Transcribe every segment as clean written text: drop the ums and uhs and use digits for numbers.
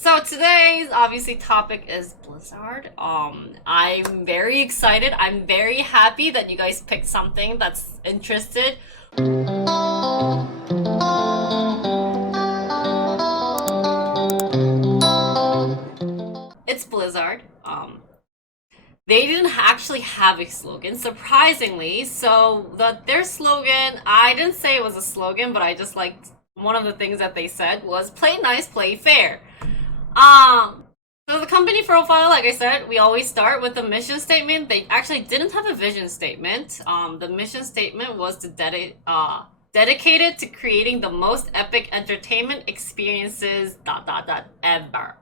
So today's obviously topic is Blizzard. I'm very excited. I'm very happy that you guys picked something that's interested. It's Blizzard. They didn't actually have a slogan, surprisingly. So their slogan, I didn't say it was a slogan, but I just liked one of the things that they said was "Play nice, play fair." Um, so the company profile, like I said, we always start with the mission statement. They actually didn't have a vision statement. The mission statement was to dedicated to creating the most epic entertainment experiences ever.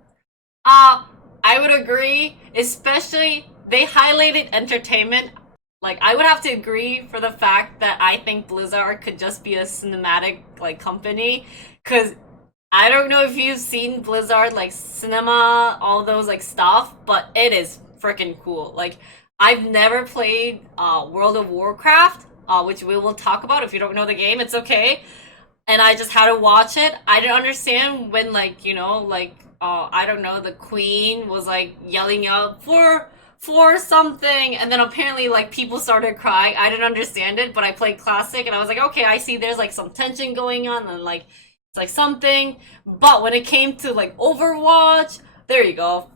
Uh, I would agree, especially they highlighted entertainment. Like I would have to agree for the fact that I think Blizzard could just be a cinematic like company cuz I don't know if you've seen Blizzard like cinema, all those like stuff, but it is freaking cool. Like I've never played World of Warcraft, which we will talk about. If you don't know the game, it's okay. And I just had to watch it. I didn't understand when like I don't know, the queen was like yelling out for something, and then apparently like people started crying. I didn't understand it, but I played classic and I was like, okay, I see there's like some tension going on and like it's like something. But when it came to like Overwatch, there you go.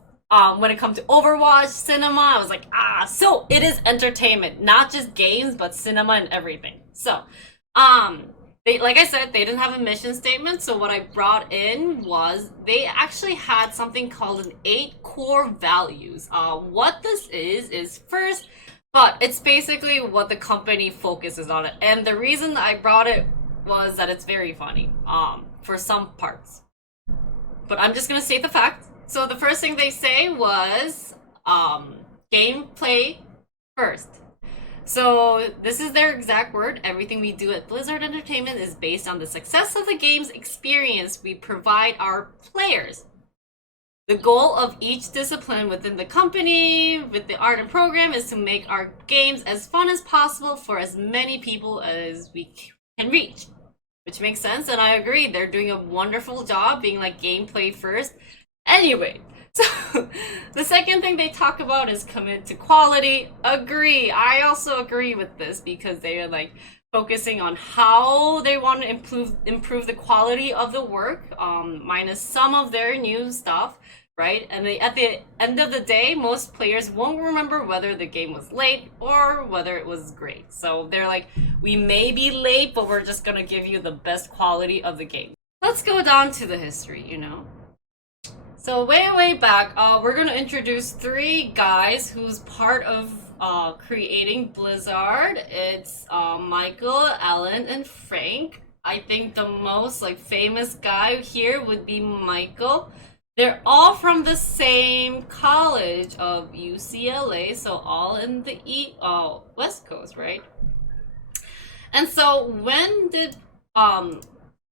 When it comes to Overwatch cinema, I was like, so it is entertainment, not just games, but cinema and everything. So, um, they, like I said, they didn't have a mission statement. So what I brought in was they actually had something called an 8 core values. What this is first, but it's basically what the company focuses on it. And the reason I brought it was that it's very funny. For some parts, but I'm just gonna state the fact. So the first thing they say was gameplay first. So this is their exact word. Everything we do at Blizzard Entertainment is based on the success of the game's experience we provide our players. The goal of each discipline within the company, with the art and program, is to make our games as fun as possible for as many people as we can reach. Which makes sense, and I agree. They're doing a wonderful job being like gameplay first. Anyway, so the second thing they talk about is commit to quality. Agree. I also agree with this because they are like focusing on how they want to improve the quality of the work, minus some of their new stuff, right? And at the end of the day, most players won't remember whether the game was late or whether it was great. So they're like, we may be late, but we're just gonna give you the best quality of the game. Let's go down to the history. So way back, we're gonna introduce 3 guys who's part of creating Blizzard. It's Michael, Alan, and Frank. I think the most like famous guy here would be Michael. They're all from the same college of UCLA, so all in the West Coast, right? And so when did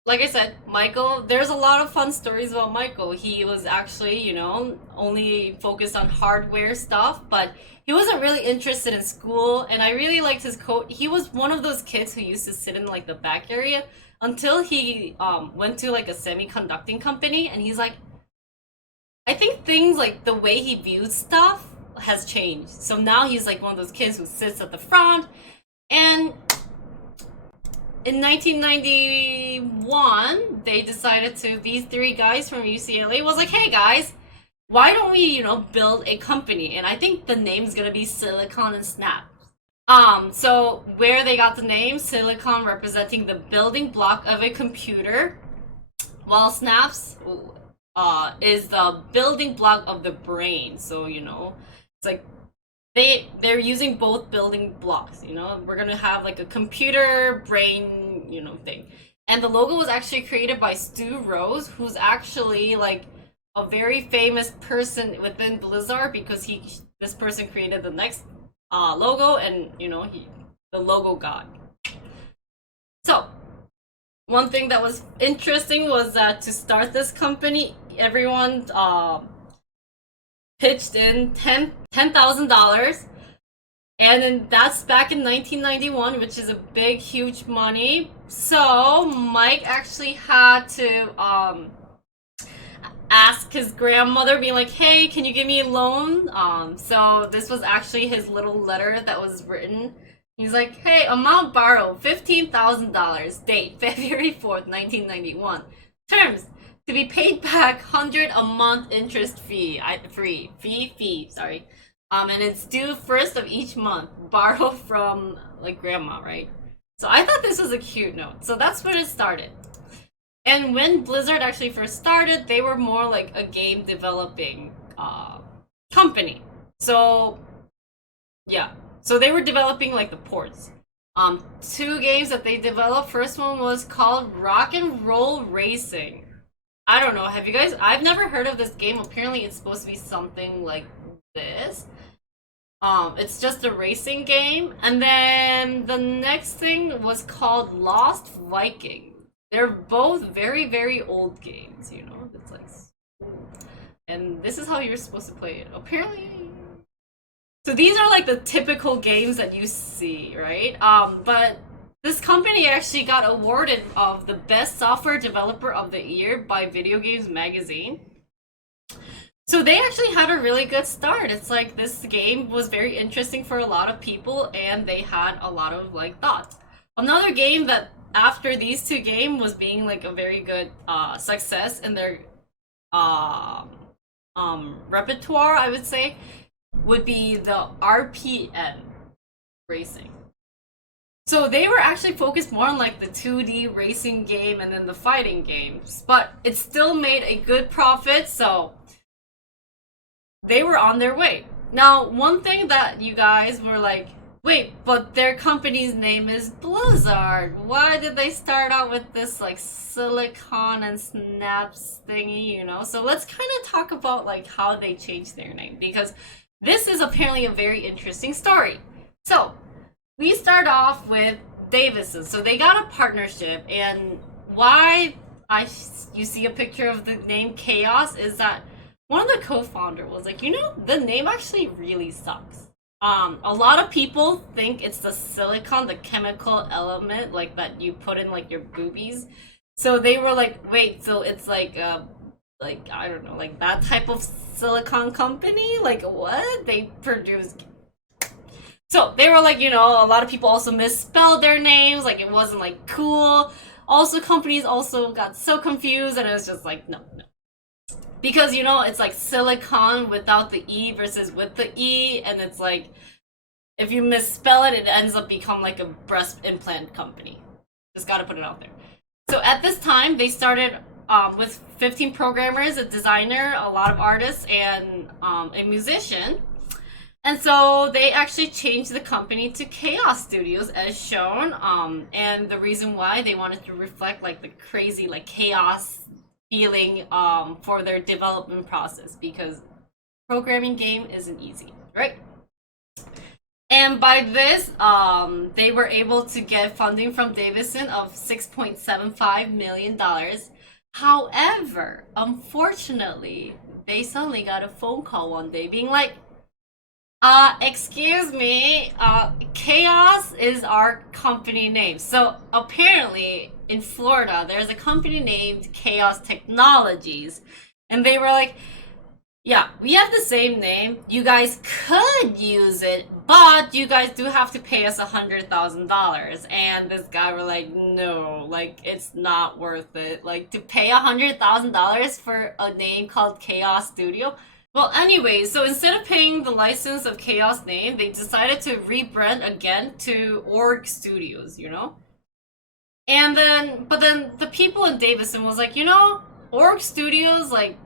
like I said, Michael, there's a lot of fun stories about Michael. He was actually, only focused on hardware stuff, but he wasn't really interested in school, and I really liked his quote. He was one of those kids who used to sit in like the back area until he went to like a semiconducting company, and he's like, I think things like the way he views stuff has changed. So now he's like one of those kids who sits at the front. And in 1991, they decided these 3 guys from UCLA was like, hey guys, why don't we, build a company? And I think the name's gonna be Silicon and Snap. So where they got the name, Silicon representing the building block of a computer, while Snaps is the building block of the brain. So it's like they're using both building blocks. We're gonna have like a computer brain thing. And the logo was actually created by Stu Rose, who's actually like a very famous person within Blizzard because this person created the next logo, and the logo god. So one thing that was interesting was that to start this company, everyone pitched in $10,000, and then that's back in 1991, which is a big, huge money. So Mike actually had to ask his grandmother, being like, "Hey, can you give me a loan?" So this was actually his little letter that was written. He's like, "Hey, amount borrowed $15,000. Date February 4th, 1991. Terms to be paid back 100 a month interest fee. Sorry. And it's due first of each month. Borrow from like grandma, right? So I thought this was a cute note. So that's when it started. And when Blizzard actually first started, they were more like a game developing company. So yeah, so they were developing like the ports. Two games that they developed. First one was called Rock and Roll Racing. I don't know. Have you guys? I've never heard of this game. Apparently, it's supposed to be something like this. It's just a racing game. And then the next thing was called Lost Viking. They're both very, very old games, you know? It's like, and this is how you're supposed to play it. Apparently. So these are like the typical games that you see, right? But this company actually got awarded of the best software developer of the year by Video Games Magazine. So they actually had a really good start. It's like this game was very interesting for a lot of people, and they had a lot of like thoughts. Another game that after these two games was being like a very good success in their repertoire, I would say, would be the RPM racing. So they were actually focused more on like the 2D racing game and then the fighting games, but it still made a good profit, so they were on their way. Now, one thing that you guys were like, wait, but their company's name is Blizzard. Why did they start out with this like silicon and snaps thingy, you know? So let's kind of talk about like how they changed their name, because this is apparently a very interesting story. So we start off with Davison. So they got a partnership, and why you see a picture of the name Chaos is that one of the co-founder was like, you know, the name actually really sucks. A lot of people think it's the silicon, the chemical element, like that you put in like your boobies. So they were like, wait, so it's like I don't know, like that type of silicon company? Like what? They produce. So they were like, you know, a lot of people also misspelled their names, like it wasn't like cool. Also, companies also got so confused, and it was just like, no. Because, you know, it's like silicon without the E versus with the E, and it's like, if you misspell it, it ends up become like a breast implant company. Just gotta put it out there. So at this time, they started with 15 programmers, a designer, a lot of artists, and a musician. And so they actually changed the company to Chaos Studios as shown. And the reason why they wanted to reflect like the crazy like chaos feeling for their development process, because programming game isn't easy, right? And by this, they were able to get funding from Davison of $6.75 million. However, unfortunately, they suddenly got a phone call one day being like, excuse me, Chaos is our company name. So apparently in Florida, there's a company named Chaos Technologies. And they were like, yeah, we have the same name. You guys could use it, but you guys do have to pay us $100,000. And this guy were like, no, like it's not worth it. Like to pay $100,000 for a name called Chaos Studio. Well, anyway, so instead of paying the license of Chaos name, they decided to rebrand again to Org Studios, you know? And then, but then the people in Davison was like, you know, Org Studios, like,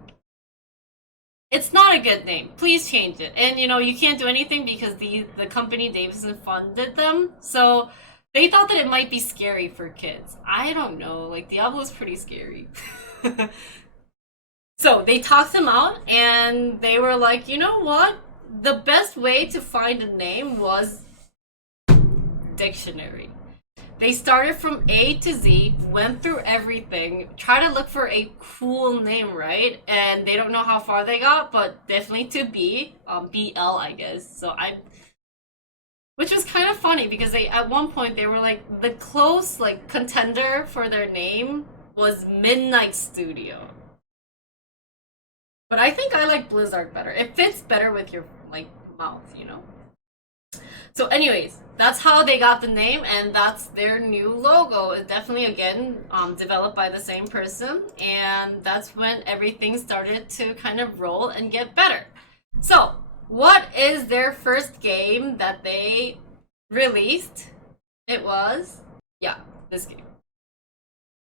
it's not a good name. Please change it. And, you know, you can't do anything because the company Davison funded them. So they thought that it might be scary for kids. I don't know. Like, Diablo's pretty scary. So they talked them out, and they were like, you know what? The best way to find a name was dictionary. They started from A to Z, went through everything, tried to look for a cool name, right? And they don't know how far they got, but definitely to B, BL, I guess. So which was kind of funny because they, at one point, they were like, the close, like, contender for their name was Midnight Studio. But I think I like Blizzard better. It fits better with your like mouth, you know. So, anyways, that's how they got the name, and that's their new logo. It definitely, again, developed by the same person, and that's when everything started to kind of roll and get better. So, what is their first game that they released? It was, yeah, this game.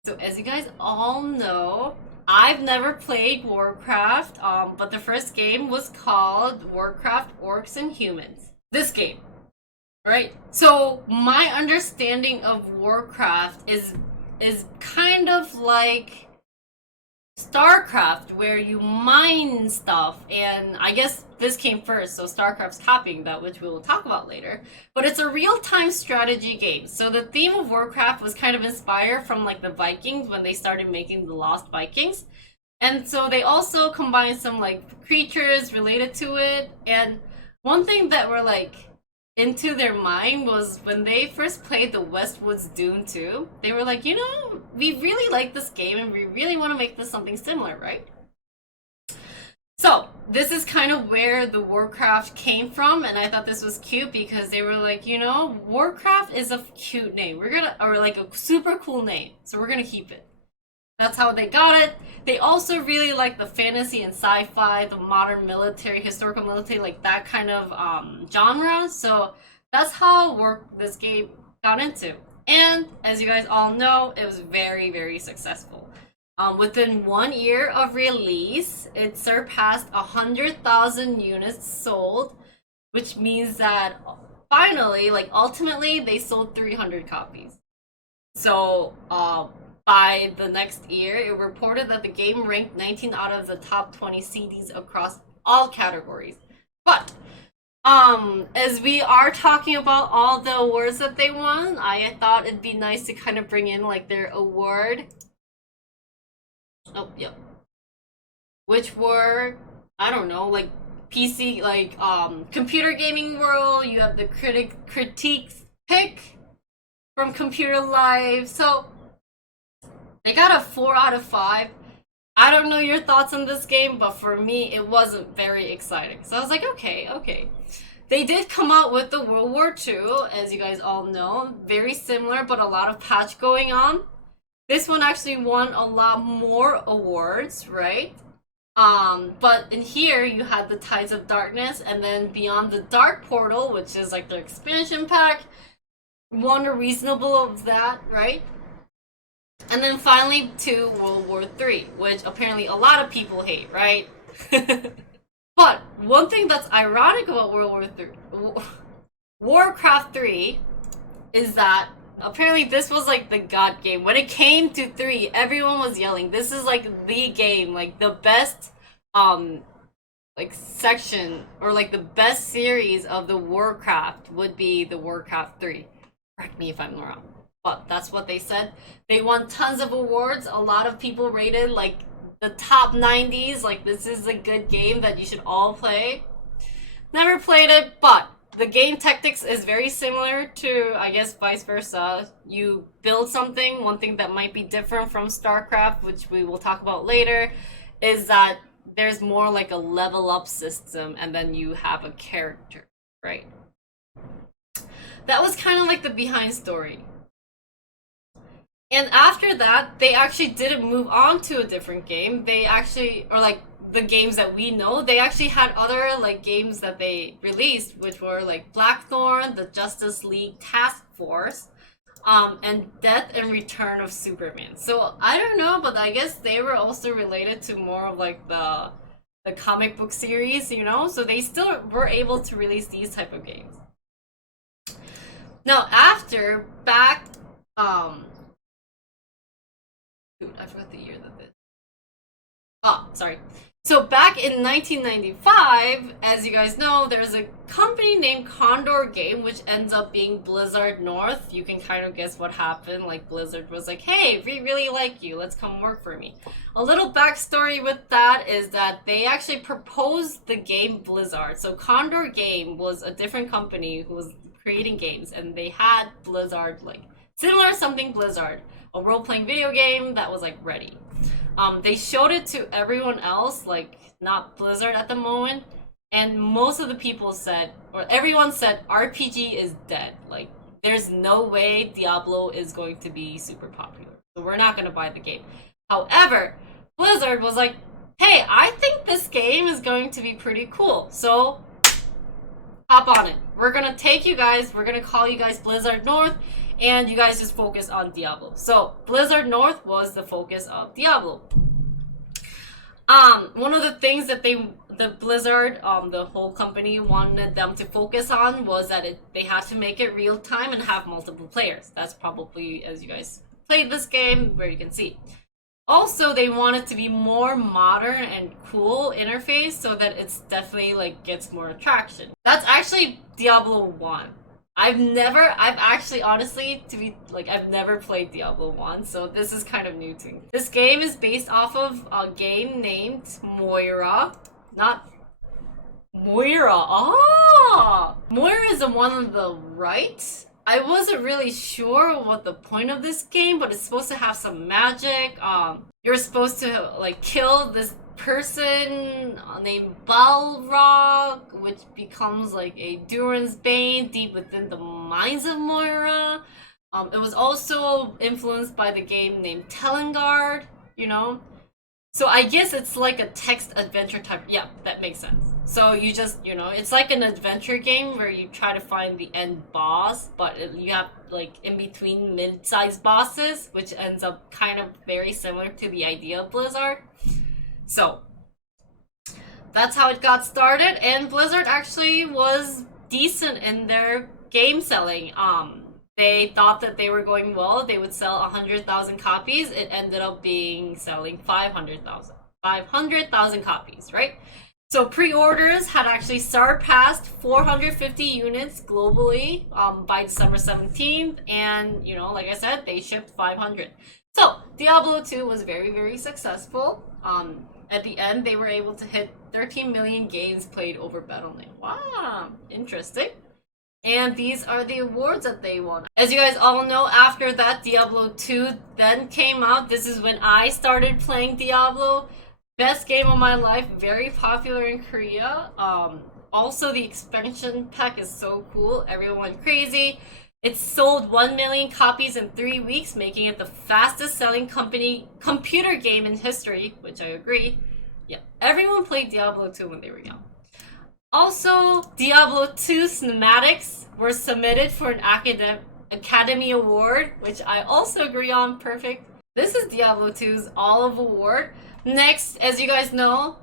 So, as you guys all know, I've never played Warcraft, but the first game was called Warcraft Orcs and Humans. This game. Right. So my understanding of Warcraft is kind of like StarCraft, where you mine stuff, and I guess this came first, so StarCraft's copying that, which we will talk about later. But it's a real-time strategy game. So the theme of Warcraft was kind of inspired from like the Vikings when they started making the Lost Vikings. And so they also combined some like creatures related to it. And one thing that were like into their mind was when they first played the Westwood's Dune 2, they were like, you know, we really like this game and we really want to make this something similar, right? So this is kind of where the Warcraft came from, and I thought this was cute because they were like, you know, Warcraft is a cute name. Or like a super cool name, so we're gonna keep it. That's how they got it. They also really like the fantasy and sci-fi, the modern military, historical military, like that kind of genre. So that's how this game got into. And as you guys all know, it was very, very successful. Within 1 year of release, it surpassed 100,000 units sold, which means that finally, like ultimately, they sold 300 copies. So, by the next year, it reported that the game ranked 19 out of the top 20 CDs across all categories. But as we are talking about all the awards that they won, I thought it'd be nice to kind of bring in like their award. Oh, yep. Which were, I don't know, like PC, like computer gaming world. You have the critiques pick from Computer Live. So they got a 4 out of 5. I don't know your thoughts on this game, but for me, it wasn't very exciting. So I was like, okay. They did come out with the World War II, as you guys all know. Very similar, but a lot of patch going on. This one actually won a lot more awards, right? But in here, you had the Tides of Darkness, and then Beyond the Dark Portal, which is like the expansion pack, won a reasonable of that, right? And then finally to World War III, which apparently a lot of people hate, right? But one thing that's ironic about Warcraft 3 is that apparently this was like the god game. When it came to 3, everyone was yelling, this is like the game, like the best like section or like the best series of the Warcraft would be the Warcraft 3. Correct me if I'm wrong. But that's what they said. They won tons of awards. A lot of people rated like the top 90s, like this is a good game that you should all play. Never played it, but the game tactics is very similar to, I guess, vice versa. You build something. One thing that might be different from StarCraft, which we will talk about later, is that there's more like a level up system and then you have a character, right? That was kind of like the behind story. And after that, they actually didn't move on to a different game. They actually, or like the games that we know, they actually had other like games that they released, which were like Blackthorn, the Justice League Task Force, and Death and Return of Superman. So I don't know, but I guess they were also related to more of like the comic book series, you know? So they still were able to release these type of games. Now after Dude, I forgot the year that this. Sorry. So back in 1995, as you guys know, there's a company named Condor Game, which ends up being Blizzard North. You can kind of guess what happened. Like Blizzard was like, hey, we really like you. Let's come work for me. A little backstory with that is that they actually proposed the game Blizzard. So Condor Game was a different company who was creating games, and they had Blizzard, like similar something Blizzard, a role-playing video game that was like ready. They showed it to everyone else, like not Blizzard at the moment, and most of the people said, or everyone said, RPG is dead. Like, there's no way Diablo is going to be super popular, so we're not gonna buy the game. However, Blizzard was like, hey, I think this game is going to be pretty cool, so hop on it. We're gonna take you guys, we're gonna call you guys Blizzard North, and you guys just focus on Diablo. So Blizzard North was the focus of Diablo. One of the things that the Blizzard, the whole company wanted them to focus on was that they had to make it real time and have multiple players. That's probably, as you guys played this game, where you can see. Also, they want it to be more modern and cool interface so that it's definitely like gets more attraction. That's actually Diablo 1. I've actually, honestly, to be like, I've never played Diablo 1, so this is kind of new to me. This game is based off of a game named Moira. Not Moira. Ah! Moira is the one on the right. I wasn't really sure what the point of this game, but it's supposed to have some magic. You're supposed to like kill this person named Balrog, which becomes like a Durin's Bane deep within the minds of Moira. It was also influenced by the game named Telengard, you know? So I guess it's like a text adventure type. Yeah, that makes sense. So you just, you know, it's like an adventure game where you try to find the end boss, but you have like in between mid-sized bosses, which ends up kind of very similar to the idea of Blizzard. So that's how it got started, and Blizzard actually was decent in their game selling. They thought that they were going well. They would sell 100,000 copies. It ended up selling 500,000 copies, right? So pre-orders had actually surpassed 450 units globally by December 17th, and you know, like I said, they shipped 500. So Diablo 2 was very, very successful. At the end, they were able to hit 13 million games played over Battle.net. Wow, interesting. And these are the awards that they won. As you guys all know, after that, Diablo 2 then came out. This is when I started playing Diablo. Best game of my life, very popular in Korea. Also, the expansion pack is so cool. Everyone went crazy. It sold 1 million copies in 3 weeks, making it the fastest selling computer game in history, which I agree. Yeah, everyone played Diablo 2 when they were young. Also, Diablo 2 cinematics were submitted for an Academy Award, which I also agree on. Perfect. This is Diablo 2's Olive Award. Next, as you guys know,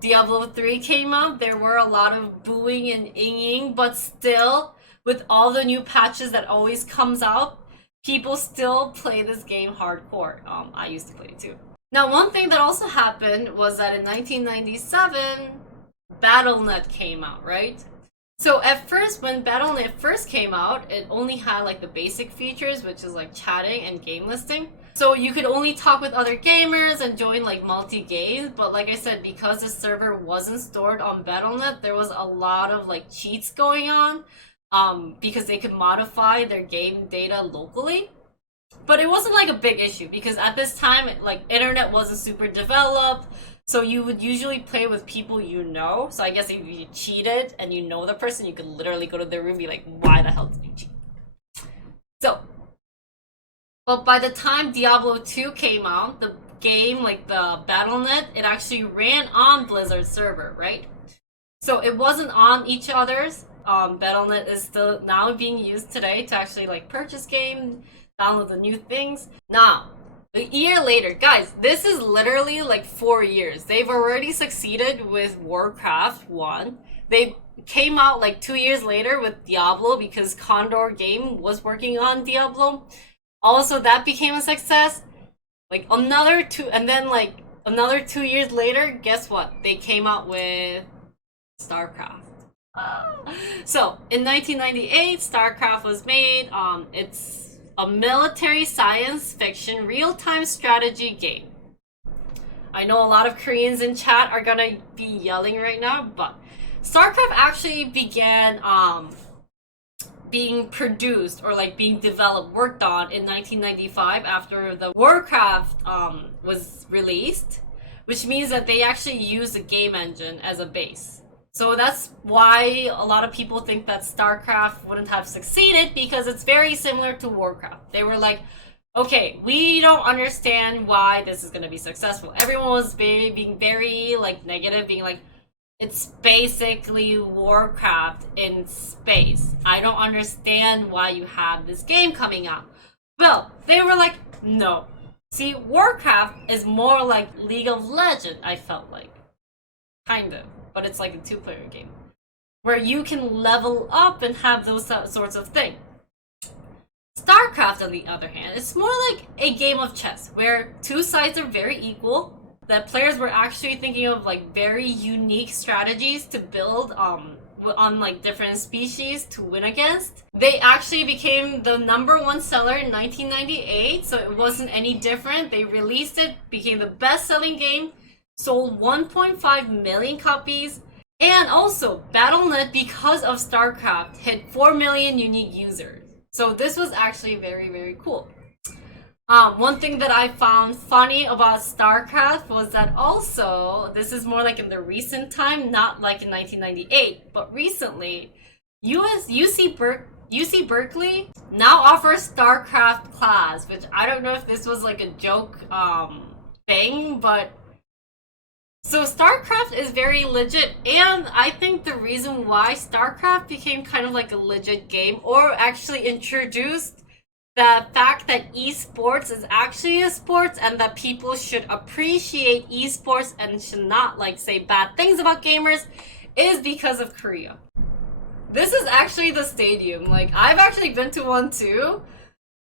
Diablo 3 came out. There were a lot of booing and inging, but still, with all the new patches that always comes out, people still play this game hardcore. I used to play it too. Now, one thing that also happened was that in 1997, Battle.net came out, right? So at first, when Battle.net first came out, it only had like the basic features, which is like chatting and game listing. So you could only talk with other gamers and join like multi-games, but like I said, because the server wasn't stored on Battle.net, there was a lot of like cheats going on, because they could modify their game data locally. But it wasn't like a big issue because at this time, like internet wasn't super developed. So you would usually play with people you know. So I guess if you cheated and you know the person, you could literally go to their room and be like, why the hell did you cheat? So, but by the time Diablo 2 came out, the game, like the Battle.net, it actually ran on Blizzard's server, right? So it wasn't on each other's. Battle.net is still now being used today to actually like purchase games, download the new things. Now, a year later, guys, this is literally like 4 years. They've already succeeded with Warcraft 1. They came out like 2 years later with Diablo because Condor Game was working on Diablo. Also, that became a success. Like another 2 years later, guess what? They came out with StarCraft. So, in 1998, StarCraft was made. It's a military science fiction real-time strategy game. I know a lot of Koreans in chat are gonna be yelling right now, but StarCraft actually began being produced or like being developed, worked on in 1995 after the Warcraft was released, which means that they actually used the game engine as a base. So that's why a lot of people think that StarCraft wouldn't have succeeded, because it's very similar to Warcraft. They were like, okay, we don't understand why this is going to be successful. Everyone was being very like negative, being like, it's basically Warcraft in space. I don't understand why you have this game coming out. Well, they were like, no. See, Warcraft is more like League of Legends, I felt like. Kind of. But it's like a two-player game. Where you can level up and have those sorts of things. StarCraft, on the other hand, it's more like a game of chess, where two sides are very equal. That players were actually thinking of like very unique strategies to build on like different species to win against. They actually became the #1 seller in 1998, so it wasn't any different. They released it, became the best-selling game, sold 1.5 million copies, and also Battle.net, because of StarCraft, hit 4 million unique users. So this was actually very, very cool. One thing that I found funny about StarCraft was that also, this is more like in the recent time, not like in 1998, but recently, UC Berkeley now offers StarCraft class, which I don't know if this was like a joke thing, but so StarCraft is very legit, and I think the reason why StarCraft became kind of like a legit game, or actually introduced the fact that esports is actually a sport, and that people should appreciate esports and should not like say bad things about gamers, is because of Korea. This is actually the stadium. Like, I've actually been to one too.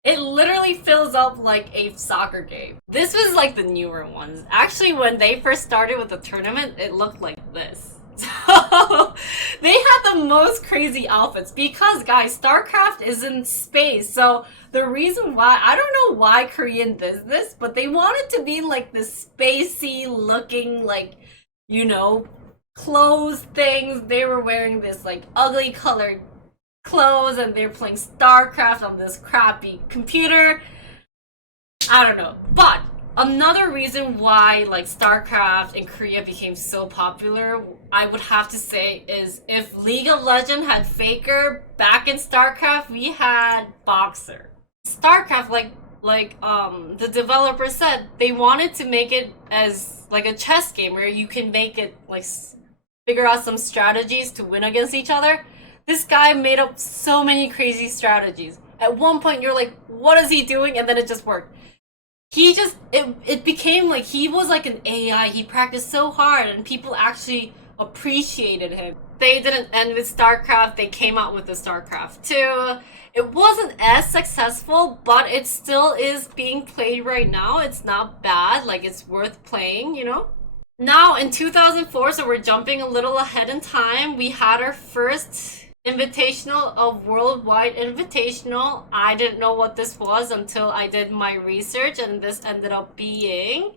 It literally fills up like a soccer game. This was like the newer ones. Actually, when they first started with the tournament, it looked like this. So they had the most crazy outfits because, guys, StarCraft is in space. So the reason why, I don't know why Korean did this, but they wanted to be like this spacey looking, like, you know, clothes things. They were wearing this like ugly colored clothes, and they're playing StarCraft on this crappy computer. I don't know. But another reason why like StarCraft in Korea became so popular, I would have to say, is if League of Legends had Faker, back in StarCraft we had Boxer. StarCraft, the developer said, they wanted to make it as like a chess game where you can make it like figure out some strategies to win against each other. This guy made up so many crazy strategies. At one point you're like, what is he doing? And then it just worked. It became like he was like an AI. He practiced so hard and people actually appreciated him. They didn't end with StarCraft. They came out with the StarCraft 2. It wasn't as successful, but it still is being played right now. It's not bad. Like, it's worth playing, you know? Now in 2004, so we're jumping a little ahead in time, we had our first Invitational, a worldwide invitational. I didn't know what this was until I did my research, and this ended up being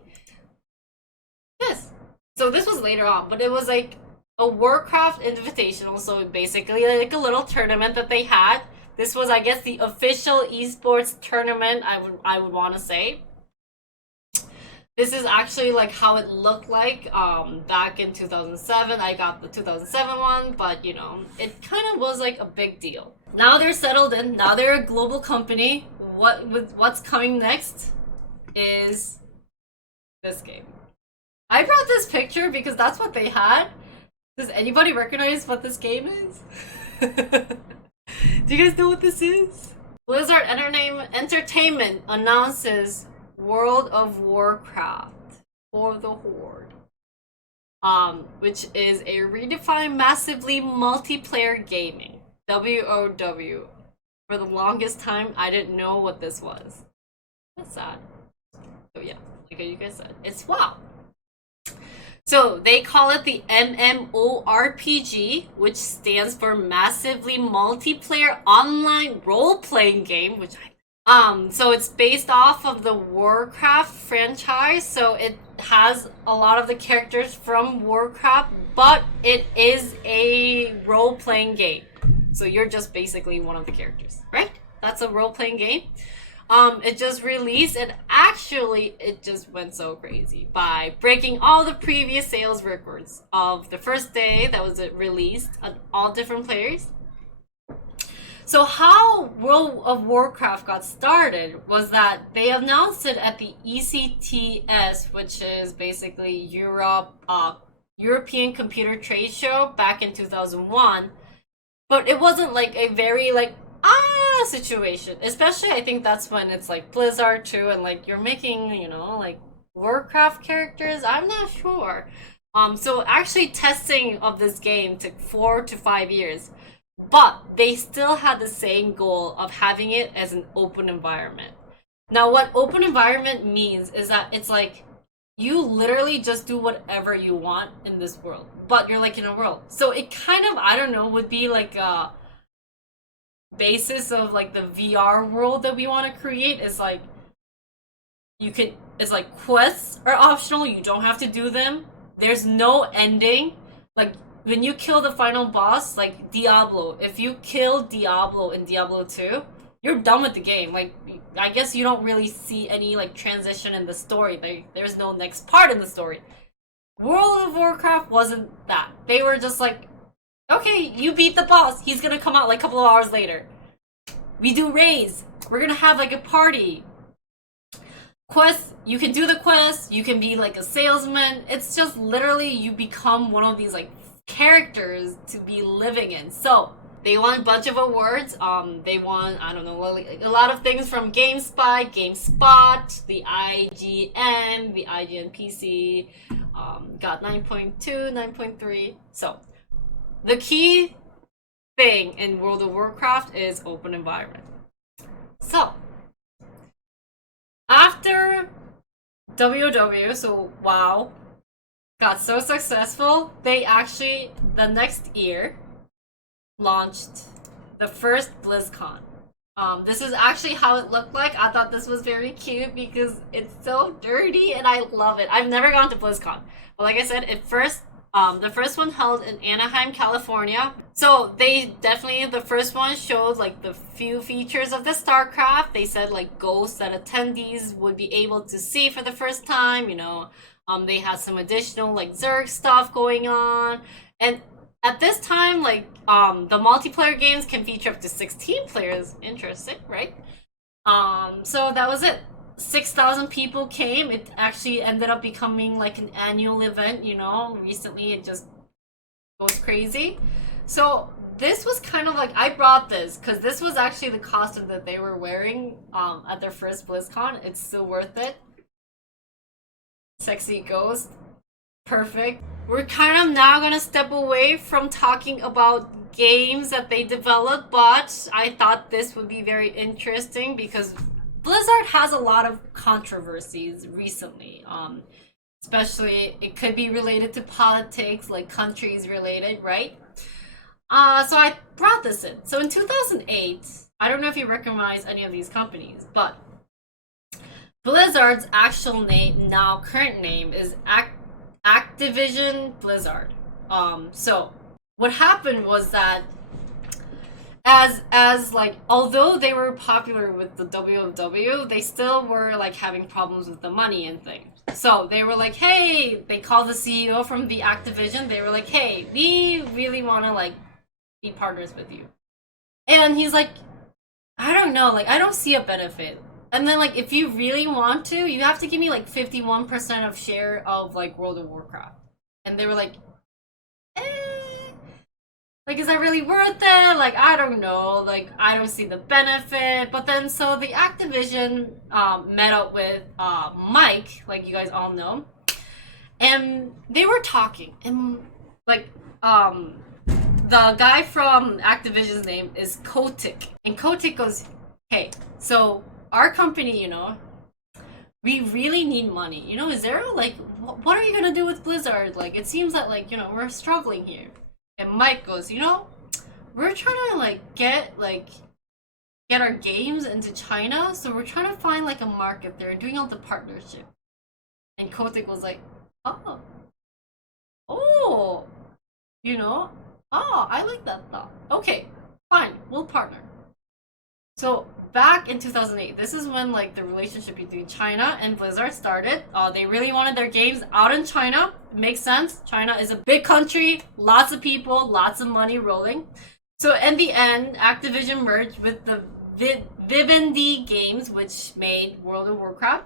this. So this was later on, but it was like a Warcraft invitational, so basically like a little tournament that they had. This was, I guess, the official esports tournament, I would want to say. This is actually like how it looked like back in 2007. I got the 2007 one, but you know, it kind of was like a big deal. Now they're settled in. Now they're a global company. What's coming next is this game. I brought this picture because that's what they had. Does anybody recognize what this game is? Do you guys know what this is? Blizzard Entertainment announces World of Warcraft for the Horde, which is a redefined massively multiplayer gaming. WOW. For the longest time, I didn't know what this was. That's sad. So yeah, like you guys said, it's WoW. So they call it the MMORPG, which stands for Massively Multiplayer Online Role-Playing Game, which so it's based off of the Warcraft franchise, so it has a lot of the characters from Warcraft, but it is a role-playing game. So you're just basically one of the characters, right? That's a role-playing game. It just released, and actually it just went so crazy by breaking all the previous sales records of the first day that was released on all different players. So how World of Warcraft got started was that they announced it at the ECTS, which is basically European Computer Trade Show back in 2001. But it wasn't like a very like situation. Especially I think that's when it's like Blizzard too, and like you're making, like Warcraft characters. I'm not sure. So actually testing of this game took 4 to 5 years. But they still had the same goal of having it as an open environment. Now, what open environment means is that it's like you literally just do whatever you want in this world, but you're like in a world. So it kind of, I don't know, would be like a basis of like the VR world that we want to create is like it's like quests are optional, you don't have to do them. There's no ending. Like when you kill the final boss, like Diablo, if you kill Diablo in Diablo 2, you're done with the game. Like, I guess you don't really see any, like, transition in the story. There's no next part in the story. World of Warcraft wasn't that. They were just like, okay, you beat the boss. He's gonna come out, like, a couple of hours later. We do raids. We're gonna have, like, a party. Quests, you can do the quests. You can be, like, a salesman. It's just literally you become one of these, like, characters to be living in. So they won a bunch of awards. They won, I don't know, a lot of things from GameSpot, the IGN, the IGN PC. Got 9.2, 9.3. So the key thing in World of Warcraft is open environment. So after WoW, so WoW got so successful, they actually, the next year, launched the first BlizzCon. This is actually how it looked like. I thought this was very cute because it's so dirty and I love it. I've never gone to BlizzCon. But like I said, the first one held in Anaheim, California. So they definitely, the first one showed like the few features of the StarCraft. They said like ghosts that attendees would be able to see for the first time, they had some additional like Zerg stuff going on. And at this time, like the multiplayer games can feature up to 16 players. Interesting, right? So that was it. 6,000 people came. It actually ended up becoming like an annual event, Recently it just goes crazy. So this was kind of like, I brought this because this was actually the costume that they were wearing at their first BlizzCon. It's still worth it. Sexy ghost. Perfect. We're kind of now gonna step away from talking about games that they developed, but I thought this would be very interesting because Blizzard has a lot of controversies recently. Especially it could be related to politics, like countries related, right? So I brought this in. So in 2008, I don't know if you recognize any of these companies, but Blizzard's actual name, now current name, is Activision Blizzard. So what happened was that as like, although they were popular with the WoW, they still were like having problems with the money and things. So they were like, hey, they called the CEO from the Activision. They were like, hey, we really want to like be partners with you. And he's like, I don't know, like I don't see a benefit. And then, like, if you really want to, you have to give me, like, 51% of share of, like, World of Warcraft. And they were like, like, is that really worth it? Like, I don't know. Like, I don't see the benefit. But then, so the Activision met up with Mike, like you guys all know. And they were talking. And, like, the guy from Activision's name is Kotick. And Kotick goes, hey, so our company, we really need money. Is there like, what are you gonna do with Blizzard? Like, it seems that like, we're struggling here. And Mike goes, we're trying to like get our games into China, so we're trying to find like a market there, doing all the partnership. And Kotick was like, oh, I like that thought. Okay, Fine, we'll partner. So back in 2008, this is when like the relationship between China and Blizzard started. They really wanted their games out in China. It makes sense. China is a big country, lots of people, lots of money rolling. So in the end, Activision merged with the Vivendi Games, which made World of Warcraft.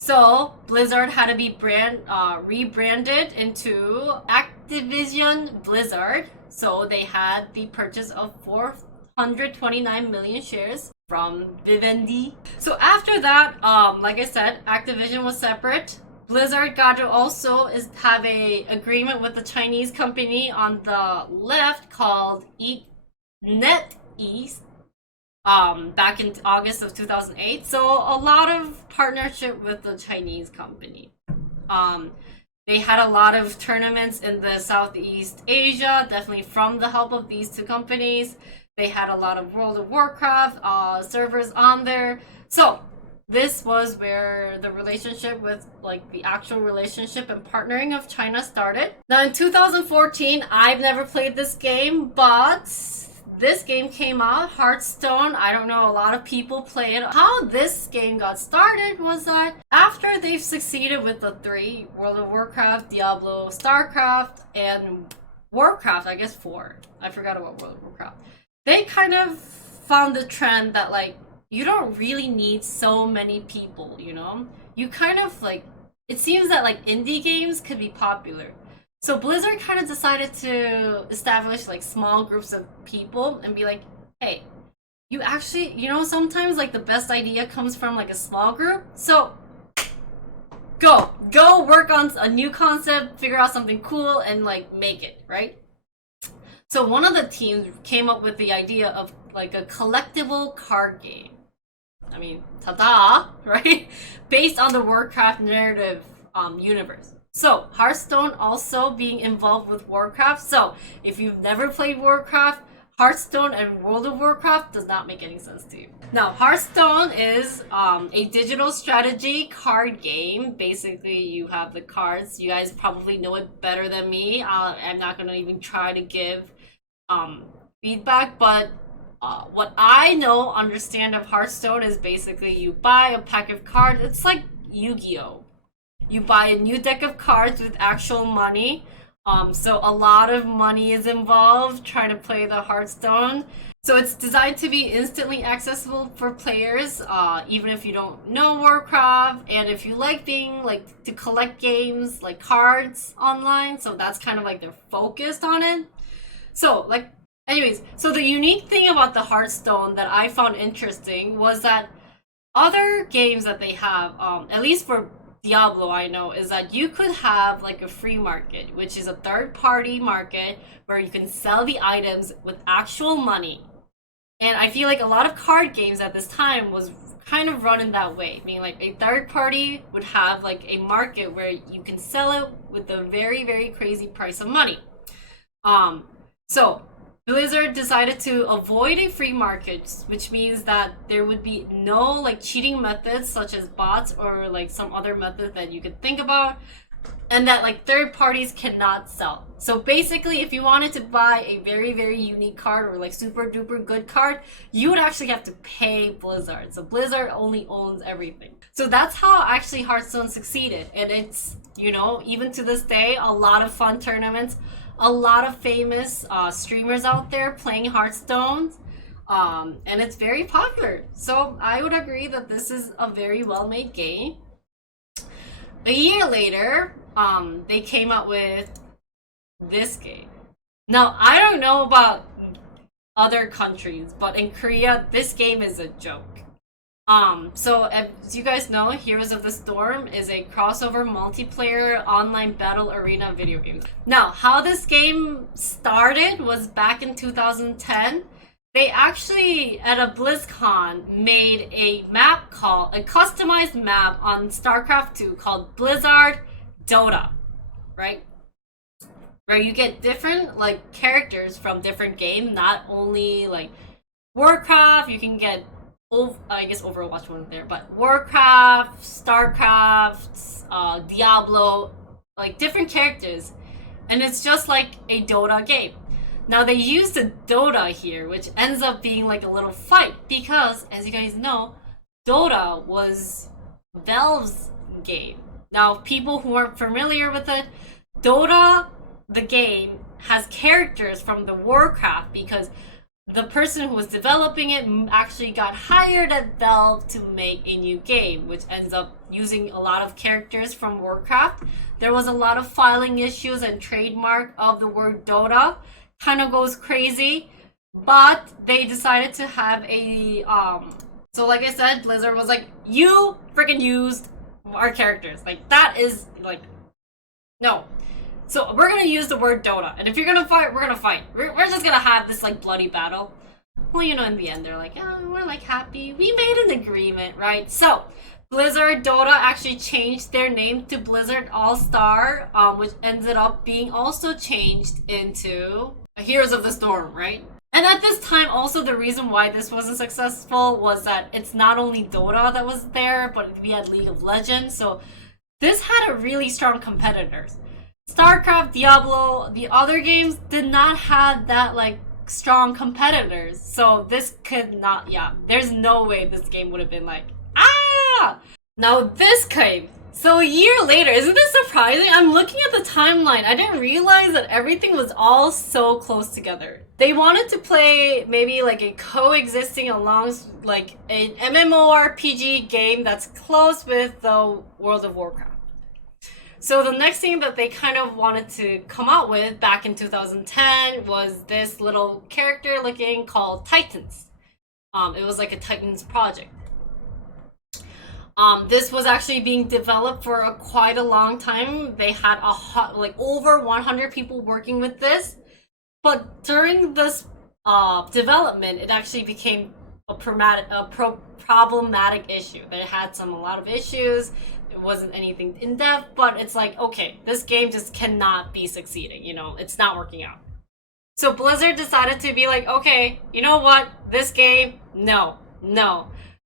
So Blizzard had to be rebranded into Activision Blizzard. So they had the purchase of 429 million shares from Vivendi. So after that, like I said, Activision was separate. Blizzard got to also have a agreement with the Chinese company on the left called NetEase back in August of 2008. So a lot of partnership with the Chinese company. They had a lot of tournaments in the Southeast Asia, definitely from the help of these two companies. They had a lot of World of Warcraft servers on there. So this was where the relationship with like the actual relationship and partnering of China started. Now in 2014, I've never played this game, but this game came out, Hearthstone. I don't know, a lot of people play it. How this game got started was that after they've succeeded with the three, World of Warcraft, Diablo, StarCraft, and Warcraft, I guess 4. I forgot about World of Warcraft. They kind of found the trend that like, you don't really need so many people, you know? You kind of like, it seems that like indie games could be popular. So Blizzard kind of decided to establish like small groups of people and be like, hey, you actually, you know, sometimes like the best idea comes from like a small group. So go work on a new concept, figure out something cool and like make it, right? So one of the teams came up with the idea of like a collectible card game. I mean, ta-da, right? Based on the Warcraft narrative universe. So, Hearthstone also being involved with Warcraft. So, if you've never played Warcraft, Hearthstone and World of Warcraft does not make any sense to you. Now, Hearthstone is a digital strategy card game. Basically, you have the cards. You guys probably know it better than me. I'm not going to even try to give feedback, but what I understand of Hearthstone is basically you buy a pack of cards. It's like Yu-Gi-Oh! You buy a new deck of cards with actual money. So a lot of money is involved trying to play the Hearthstone. So it's designed to be instantly accessible for players, even if you don't know Warcraft, and if you like being like to collect games like cards online. So that's kind of like they're focused on it. So like, anyways, so the unique thing about the Hearthstone that I found interesting was that other games that they have, at least for Diablo, I know, is that you could have like a free market, which is a third-party market where you can sell the items with actual money. And I feel like a lot of card games at this time was kind of run in that way. Meaning like a third party would have like a market where you can sell it with a very, very crazy price of money. So Blizzard decided to avoid a free market, which means that there would be no like cheating methods such as bots or like some other method that you could think about, and that like third parties cannot sell. So basically, if you wanted to buy a very, very unique card or like super duper good card, you would actually have to pay Blizzard. So Blizzard only owns everything. So that's how actually Hearthstone succeeded. And it's, you know, even to this day, a lot of fun tournaments, a lot of famous streamers out there playing Hearthstone, and it's very popular. So I would agree that this is a very well-made game. A year later, they came out with this game. Now, I don't know about other countries, but in Korea, this game is a joke. So as you guys know, Heroes of the Storm is a crossover multiplayer online battle arena video game. Now, how this game started was back in 2010. They actually, at a BlizzCon, made a customized map on StarCraft 2 called Blizzard Dota, right? Where you get different, like, characters from different games, not only, like, Warcraft, you can get I guess Overwatch wasn't there, but Warcraft, StarCraft, Diablo, like different characters, and it's just like a Dota game. Now they used a Dota here, which ends up being like a little fight because, as you guys know, Dota was Valve's game. Now, people who aren't familiar with it, Dota, the game, has characters from the Warcraft because the person who was developing it actually got hired at Valve to make a new game, which ends up using a lot of characters from Warcraft. There was a lot of filing issues and trademark of the word Dota. Kind of goes crazy, but they decided to have a so like I said, Blizzard was like, you freaking used our characters, like that is like no, so we're gonna use the word Dota, and if you're gonna fight, we're gonna fight. We're just gonna have this like bloody battle. Well, you know, in the end they're like, oh, we're like happy, we made an agreement, right? So Blizzard Dota actually changed their name to Blizzard All-Star, which ended up being also changed into Heroes of the Storm, right? And at this time, also the reason why this wasn't successful was that it's not only Dota that was there, but we had League of Legends, so this had a really strong competitors. StarCraft, Diablo, the other games did not have that like strong competitors, so this could not, yeah, there's no way this game would have been like, ah! Now this came. So a year later, isn't this surprising? I'm looking at the timeline. I didn't realize that everything was all so close together. They wanted to play maybe like a coexisting along like an MMORPG game that's close with the World of Warcraft. So the next thing that they kind of wanted to come out with back in 2010 was this little character looking called Titans. It was like a Titans project. This was actually being developed for quite a long time. They had like over 100 people working with this, but during this development, it actually became a problematic issue. They had a lot of issues. It wasn't anything in depth, but it's like, okay, this game just cannot be succeeding. You know, it's not working out. So Blizzard decided to be like, okay, you know what? This game, no.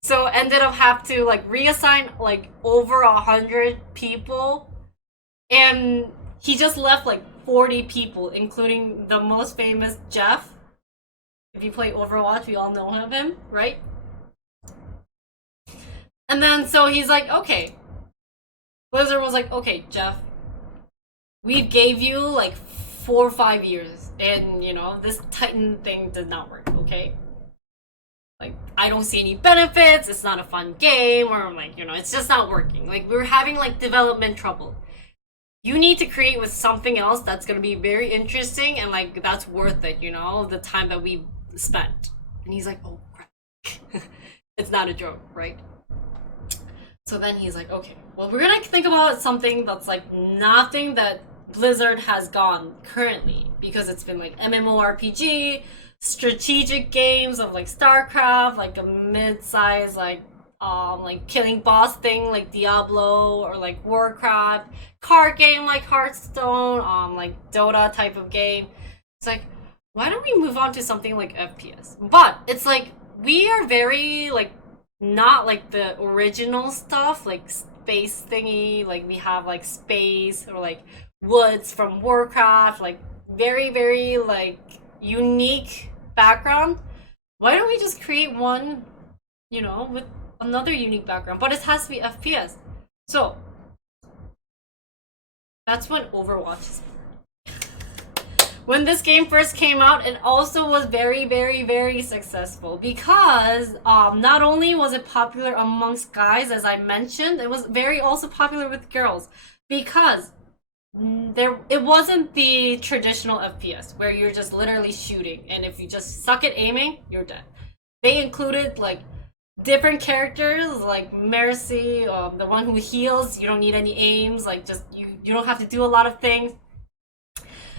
So ended up have to like reassign like over 100 people, and he just left like 40 people, including the most famous Jeff. If you play Overwatch, we all know of him, right? And then so he's like, okay. Blizzard was like, okay, Jeff, we gave you like 4 or 5 years, and you know this Titan thing did not work, okay? Like, I don't see any benefits, it's not a fun game, or like, you know, it's just not working. Like, we're having like development trouble. You need to create with something else that's gonna be very interesting and like that's worth it, you know, the time that we spent. And he's like, oh crap. It's not a joke, right? So then he's like, okay, well, we're gonna think about something that's like nothing that Blizzard has gone currently, because it's been like MMORPG, strategic games of like StarCraft, like a mid-size like killing boss thing like Diablo or like Warcraft, card game like Hearthstone, like Dota type of game. It's like, why don't we move on to something like FPS? But it's like we are very like not like the original stuff like space thingy, like we have like space or like woods from Warcraft, like very very like unique background. Why don't we just create one, you know, with another unique background, but it has to be FPS. So that's when Overwatch is. When this game first came out, it also was very, very, very successful because not only was it popular amongst guys, as I mentioned, it was very also popular with girls because it wasn't the traditional FPS where you're just literally shooting, and if you just suck at aiming, you're dead. They included like different characters like Mercy, the one who heals. You don't need any aims, like just you don't have to do a lot of things.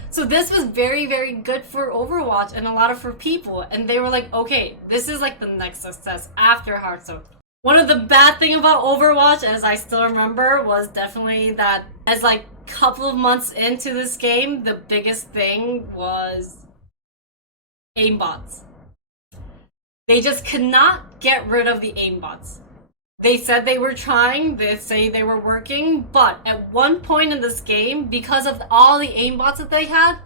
So this was very, very good for Overwatch and a lot of for people, and they were like, okay, this is like the next success after Hearthstone. One of the bad thing about Overwatch, as I still remember, was definitely that as like couple of months into this game, the biggest thing was aimbots. They just could not get rid of the aimbots. They said they were trying, they say they were working, but at one point in this game, because of all the aimbots that they had,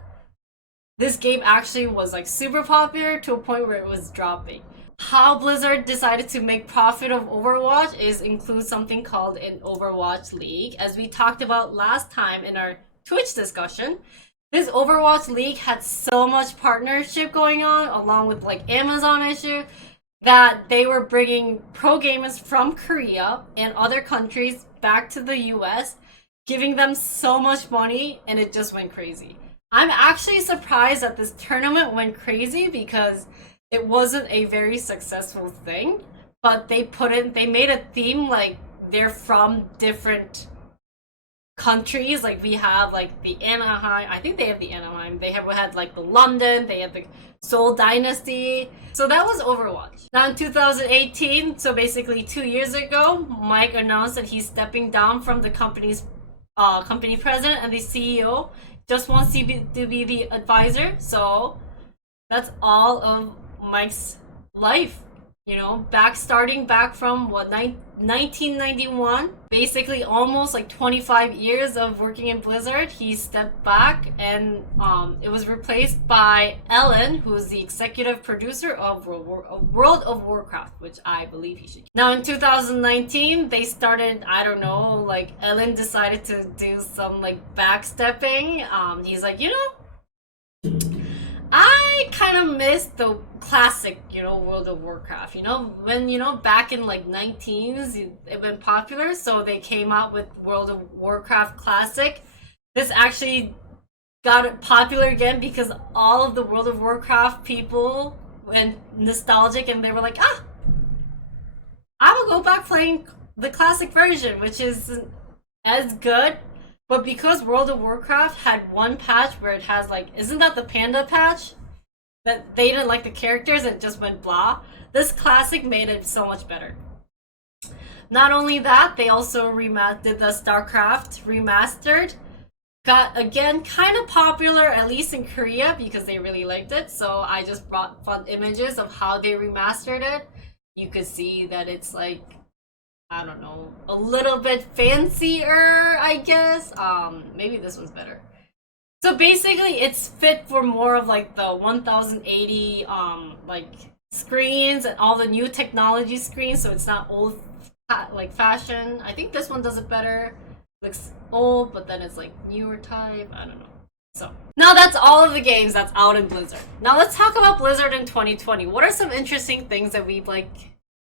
this game actually was like super popular to a point where it was dropping. How Blizzard decided to make profit of Overwatch is include something called an Overwatch League. As we talked about last time in our Twitch discussion, this Overwatch League had so much partnership going on, along with like Amazon issue, that they were bringing pro gamers from Korea and other countries back to the US, giving them so much money, and it just went crazy. I'm actually surprised that this tournament went crazy because it wasn't a very successful thing, but they made a theme like they're from different countries. Like we have like the Anaheim, I think they have the Anaheim, they have had like the London, they have the Seoul Dynasty. So that was Overwatch. Now in 2018, so basically 2 years ago, Mike announced that he's stepping down from the company's company president and the CEO. Just wants to be the advisor. So that's all of Mike's life, you know, starting back from 1991, basically almost like 25 years of working in Blizzard. He stepped back, and it was replaced by Ellen, who is the executive producer of World of Warcraft, which I believe he should. Now in 2019, they started, I don't know, like Ellen decided to do some like backstepping. He's like, you know, I kind of missed the classic, you know, World of Warcraft. You know, when, you know, back in like 19s, it went popular, so they came out with World of Warcraft Classic. This actually got it popular again because all of the World of Warcraft people went nostalgic and they were like, ah, I will go back playing the classic version, which is as good. But because World of Warcraft had one patch where it has like, isn't that the panda patch? That they didn't like the characters and it just went blah. This classic made it so much better. Not only that, they also did the StarCraft remastered. Got again kind of popular, at least in Korea, because they really liked it. So I just brought fun images of how they remastered it. You could see that it's like, I don't know, a little bit fancier, I guess. Maybe this one's better. So basically, it's fit for more of like the 1080 like screens and all the new technology screens. So it's not old like fashion. I think this one does it better. Looks old, but then it's like newer type. I don't know. So now that's all of the games that's out in Blizzard. Now let's talk about Blizzard in 2020. What are some interesting things that we've like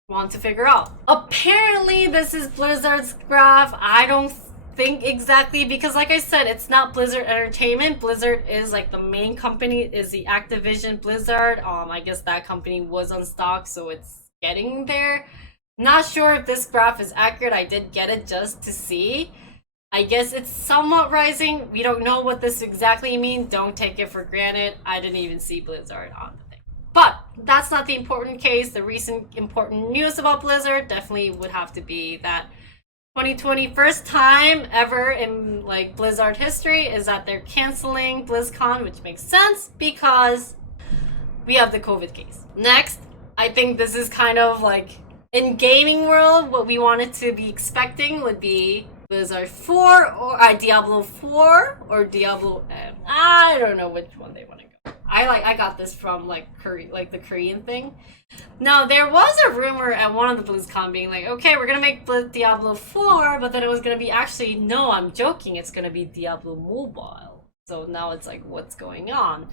want to figure out? Apparently this is Blizzard's graph. I don't think exactly, because like I said, it's not Blizzard Entertainment. Blizzard is like the main company is the Activision Blizzard. I guess that company was on stock, so it's getting there. Not sure if this graph is accurate. I did get it just to see. I guess it's somewhat rising. We don't know what this exactly means. Don't take it for granted. I didn't even see Blizzard on the thing. But that's not the important case. The recent important news about Blizzard definitely would have to be that 2020, first time ever in like Blizzard history, is that they're canceling BlizzCon, which makes sense because we have the COVID case. Next, I think this is kind of like in gaming world, what we wanted to be expecting would be Blizzard 4 or Diablo 4 or Diablo M. I don't know which one they want to go. I got this from like the Korean thing. Now there was a rumor at one of the BlizzCon being like, okay, we're gonna make Diablo 4, but then it was gonna be actually no, I'm joking, it's gonna be Diablo Mobile. So now it's like, what's going on?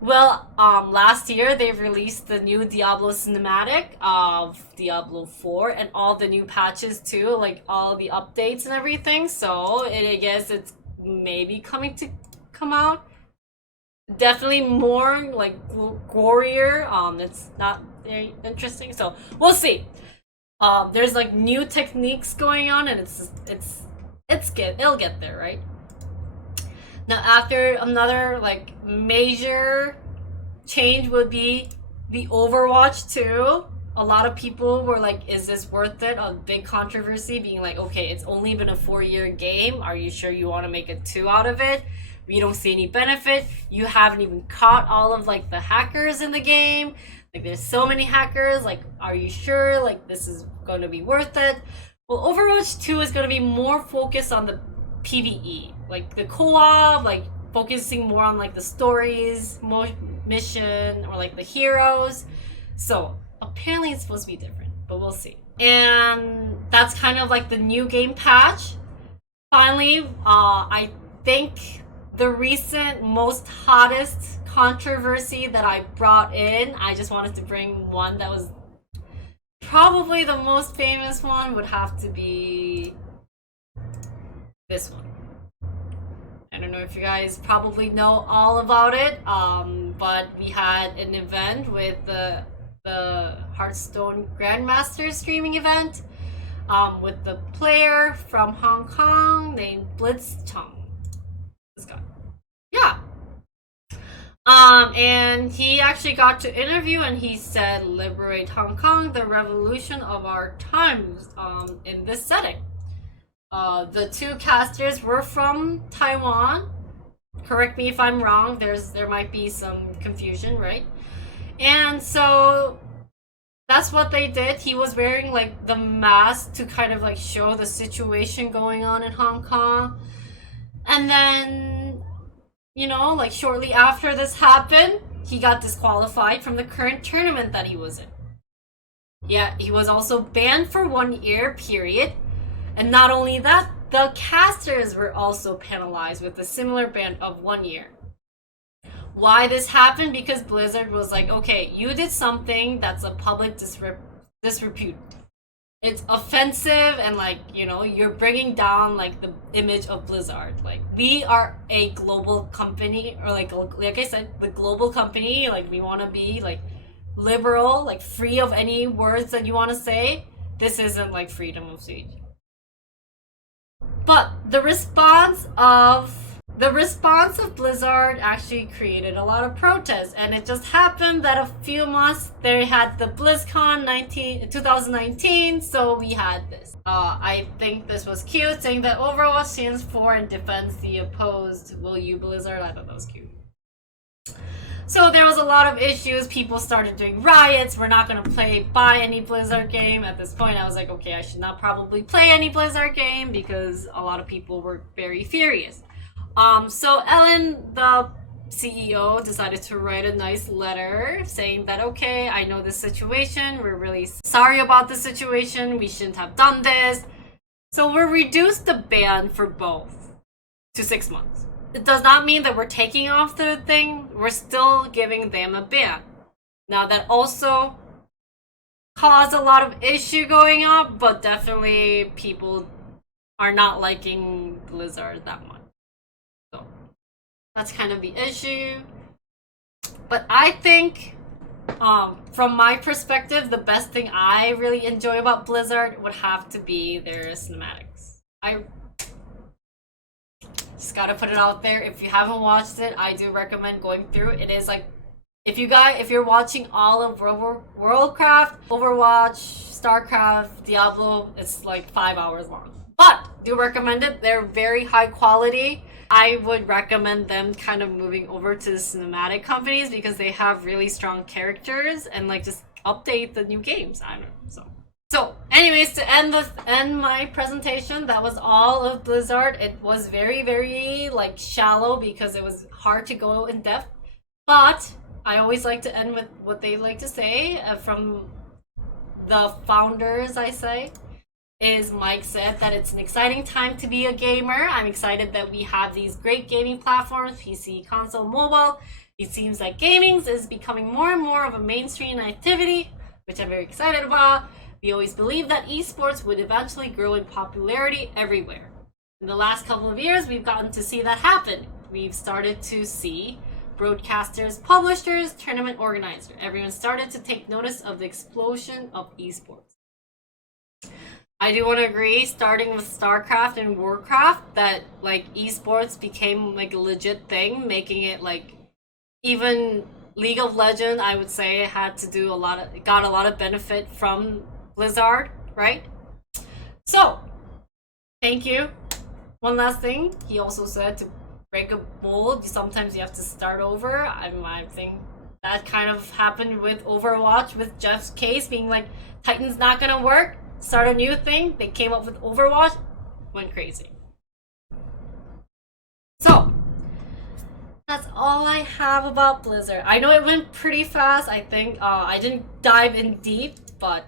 Well, last year they released the new Diablo cinematic of Diablo 4 and all the new patches too, like all the updates and everything. So I guess it's maybe coming to come out. Definitely more like gorier. It's not very interesting. So we'll see. There's like new techniques going on, and it'll get there, right? Now, after another like major change would be the Overwatch 2. A lot of people were like, is this worth it? A big controversy being like, okay, it's only been a 4-year game. Are you sure you want to make a 2 out of it? You don't see any benefit. You haven't even caught all of like the hackers in the game. Like there's so many hackers. Like, are you sure like this is going to be worth it? Well, Overwatch 2 is going to be more focused on the PvE, like the co-op, like focusing more on like the stories, mission, or like the heroes. So apparently it's supposed to be different, but we'll see. And that's kind of like the new game patch. Finally, I think the recent most hottest controversy that I brought in, I just wanted to bring one that was probably the most famous one, would have to be this one. I don't know if you guys probably know all about it, but we had an event with the Hearthstone Grandmaster streaming event, with the player from Hong Kong named Blitzchung. This guy. Yeah. And he actually got to interview, and he said, "Liberate Hong Kong, the revolution of our times," in this setting. The two casters were from Taiwan. Correct me if I'm wrong. There might be some confusion, right? And so that's what they did. He was wearing like the mask to kind of like show the situation going on in Hong Kong. And then, like shortly after this happened, he got disqualified from the current tournament that he was in. Yeah, he was also banned for 1 year period. And not only that, the casters were also penalized with a similar ban of 1 year. Why this happened? Because Blizzard was like, okay, you did something that's a public disrepute. It's offensive, and like, you're bringing down like the image of Blizzard. Like, we are a global company, or like I said, the global company. Like, we want to be like liberal, like free of any words that you want to say. This isn't like freedom of speech. But the response of Blizzard actually created a lot of protests, and it just happened that a few months they had the BlizzCon 2019, so we had this. I think this was cute, saying that Overwatch stands for and defends the opposed. Will you, Blizzard? I thought that was cute. So there was a lot of issues. People started doing riots. We're not going to buy any Blizzard game. At this point, I was like, okay, I should not probably play any Blizzard game, because a lot of people were very furious. So Ellen, the CEO, decided to write a nice letter saying that, okay, I know this situation. We're really sorry about the situation. We shouldn't have done this. So we'll reduce the ban for both to 6 months. It does not mean that we're taking off the thing. We're still giving them a ban. Now, that also caused a lot of issue going up, but definitely people are not liking Blizzard that much. So that's kind of the issue. But I think, from my perspective, the best thing I really enjoy about Blizzard would have to be their cinematics. I just gotta put it out there. If you haven't watched it, I do recommend going through. It is like, if you're watching all of Worldcraft, Overwatch, Starcraft, Diablo, it's like 5 hours long. But do recommend it. They're very high quality. I would recommend them kind of moving over to the cinematic companies, because they have really strong characters, and like just update the new games. I don't know. So anyways, to end my presentation, that was all of Blizzard. It was very, very like shallow, because it was hard to go in depth. But I always like to end with what they like to say, from the founders, I say. Is Mike said that it's an exciting time to be a gamer. I'm excited that we have these great gaming platforms, PC, console, mobile. It seems like gaming is becoming more and more of a mainstream activity, which I'm very excited about. We always believed that esports would eventually grow in popularity everywhere. In the last couple of years, we've gotten to see that happen. We've started to see broadcasters, publishers, tournament organizers. Everyone started to take notice of the explosion of esports. I do want to agree, starting with StarCraft and Warcraft, that like esports became like a legit thing, making it like even League of Legends, I would say, got a lot of benefit from Blizzard, right? So, thank you. One last thing, he also said to break a mold, sometimes you have to start over. I think that kind of happened with Overwatch, with Jeff's case being like, Titan's not gonna work. Start a new thing. They came up with Overwatch, went crazy. So, that's all I have about Blizzard. I know it went pretty fast. I think I didn't dive in deep, but